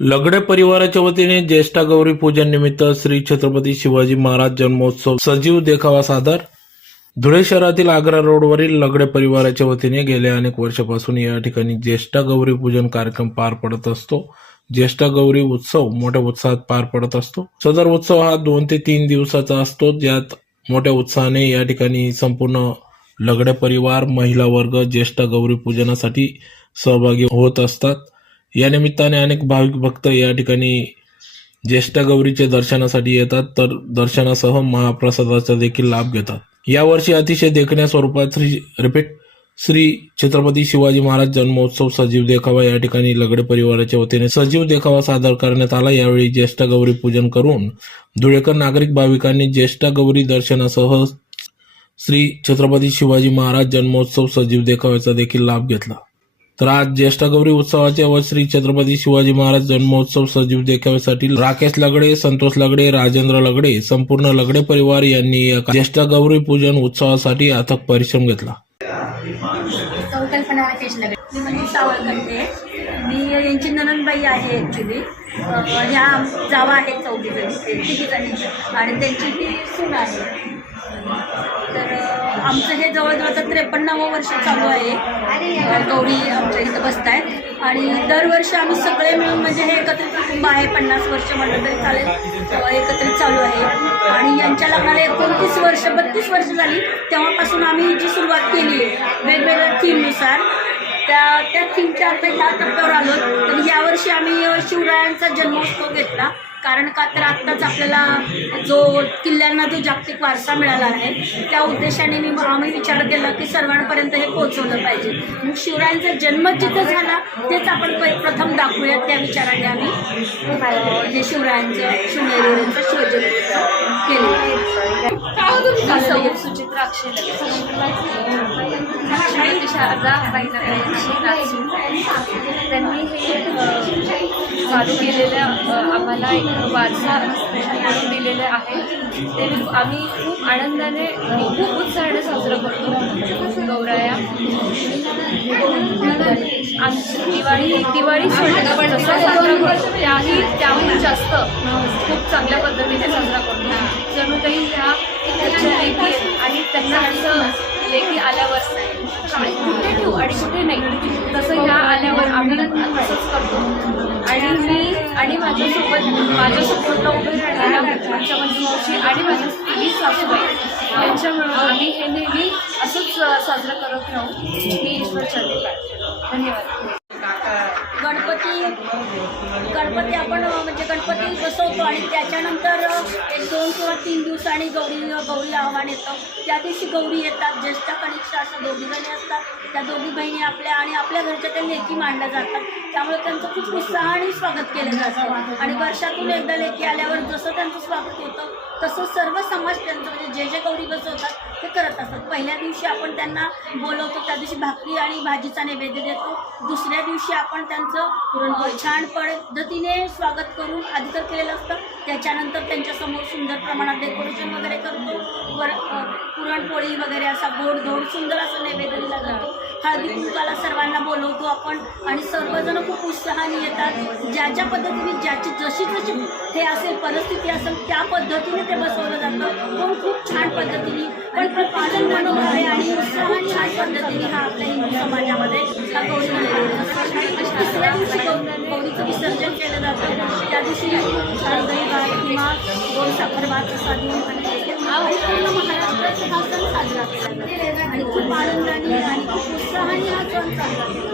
लगडे परिवाराच्या वतीने ज्येष्ठ गौरी पूजन निमित्त श्री छत्रपती शिवाजी महाराज जन्मोत्सव सजीव देखावा सादर. धुळे शहरातील आग्रा रोडवरील लगडे परिवाराच्या वतीने गेल्या अनेक वर्षापासून या ठिकाणी ज्येष्ठ गौरी पूजन कार्यक्रम पार पडत असतो. ज्येष्ठ गौरी उत्सव मोठ्या उत्साहात पार पडत असतो. सदर उत्सव हा 2 ते 3 दिवसाचा असतो, ज्यात मोठ्या उत्साहाने या ठिकाणी संपूर्ण लगडे परिवार, महिला वर्ग ज्येष्ठ गौरी पूजनासाठी सहभागी होत असतात. या निमित्ताने अनेक भाविक भक्त या ठिकाणी ज्येष्ठ गौरीचे दर्शनासाठी येतात, तर दर्शनासह महाप्रसादाचा देखील लाभ घेतात. यावर्षी अतिशय देखण्या स्वरूपात श्री छत्रपती शिवाजी महाराज जन्मोत्सव सजीव देखावा या ठिकाणी लगडे परिवाराच्या वतीने सजीव देखावा सादर करण्यात आला. यावेळी ज्येष्ठ गौरी पूजन करून धुळेकर नागरिक भाविकांनी ज्येष्ठ गौरी दर्शनासह श्री छत्रपती शिवाजी महाराज जन्मोत्सव सजीव देखाव्याचा देखील लाभ घेतला. तर आज ज्येष्ठ गौरी उत्सवाचे व श्री छत्रपती शिवाजी महाराज जन्मोत्सव सजीव देखाव्यासाठी राकेश लगडे, संतोष लगडे, राजेंद्र लगडे, संपूर्ण लगडे परिवार यांनी या ज्येष्ठ गौरी पूजन उत्सवासाठी अथक परिश्रम घेतला. संकल्पना राकेश लगडे, मी सावळ करते. मी यांची ननंदबाई आहे. ॲक्च्युली ह्या जावा आहेत 4 जणी आणि त्यांची ही सून आहे. तर आमचं हे जवळजवळ आता 53वं वर्ष चालू आहे. गौरी आमच्या इथं बसत आहेत आणि दरवर्षी आम्ही सगळे मिळून, म्हणजे हे एकत्रित कुटुंब आहे, 50 वर्ष म्हटलं तरी चालेल, एकत्रित चालू आहे. आणि यांच्या लग्नाला 32 वर्ष झाली. तेव्हापासून आम्ही जी सुरुवात केली आहे वेगवेगळ्या थीमनुसार, त्या थीमच्या आता ह्या टप्प्यावर आलो. तर यावर्षी आम्ही शिवरायांचा जन्मोत्सव घेतला. कारण का तर आत्ताच आपल्याला जो किल्ल्यांना जो जागतिक वारसा मिळाला आहे, त्या उद्देशाने आम्ही विचार केला की सर्वांपर्यंत हे पोहोचवलं पाहिजे. मग शिवरायांचा जन्म जिथं झाला तेच आपण प्रथम दाखवूयात, त्या विचाराने आम्ही हे शिवरायांचं शिवनेरीचं शिवजन्मोत्सव केले. सुचित्रा अक्षय शारदा त्यांनी हे चालू केलेल्या आम्हाला एक वारसा म्हणून दिलेले आहे. ते आम्ही खूप आनंदाने, खूप उत्साहाने साजरा करतो. गौराया दिवाळी सण जसा साजरा करतो त्याहून जास्त खूप चांगल्या पद्धतीने साजरा करतो. जणू काही ह्या लेखी आणि त्यांना असं लेखी आल्यावर काय कुठे ठेवू आणि कुठे नाही, तसं ह्या आल्यावर आम्ही असंच करतो. आणि मी आणि माझ्यासोबत उभे राहणाऱ्या माझ्या मावशी आणि माझ्या 3 सासूबाई यांच्यामुळे आम्ही हे नेहमी असंच साजरं करत राहू. मी ईश्वर चरणी प्रार्थना. धन्यवाद. गणपती आपण म्हणजे गणपती बसवतो आणि त्याच्यानंतर 1, 2 किंवा 3 दिवसांनी गौरी आव्हान येतं. त्या दिवशी गौरी येतात. ज्येष्ठ कनिष्ठा असं 2 जणी असतात. त्या 2 बहिणी आपल्या घरच्या त्या लेकी मांडल्या जातात. त्यामुळे त्यांचं खूप उत्साहाने स्वागत केलं जातं. आणि वर्षातून एकदा लेकी आल्यावर जसं त्यांचं स्वागत होतं तसं सर्व समाज त्यांचं म्हणजे जे गौरी बसवतात ते करत असतात. पहिल्या दिवशी आपण त्यांना बोलवतो, त्या दिवशी भाकरी आणि भाजीचा नैवेद्य देतो. दुसऱ्या दिवशी आपण त्यांचं छान पद्धतीने स्वागत करून आधी तर केलेलं असतं. त्याच्यानंतर त्यांच्यासमोर सुंदर प्रमाणात डेकोरेशन वगैरे करतो. पुरणपोळी वगैरे असा गोड सुंदर असं नैवेद्य दिला जातो. हळदी कुंकाला सर्वांना बोलवतो आपण आणि सर्वजण खूप उत्साहाने येतात. ज्या पद्धतीने ज्याची जशी हे असेल, परिस्थिती असेल, त्या पद्धतीने ते बसवलं जातं. पण खूप छान पद्धतीने, पण खूप आनंद मनोहर आहे आणि उत्साहात छान पद्धतीने हा आपल्या हिंदू समाजामध्ये हा गौरी तिसऱ्या दिवशी गौरीचं विसर्जन केलं जातं. त्या दिवशी दही भात किंवा गोड साखर भात असा देऊन पूर्ण महाराष्ट्रात हा सण साजरा केला जातो आणि खूप आनंदाने आणि खूप उत्साहाने हा सण साजरा केला.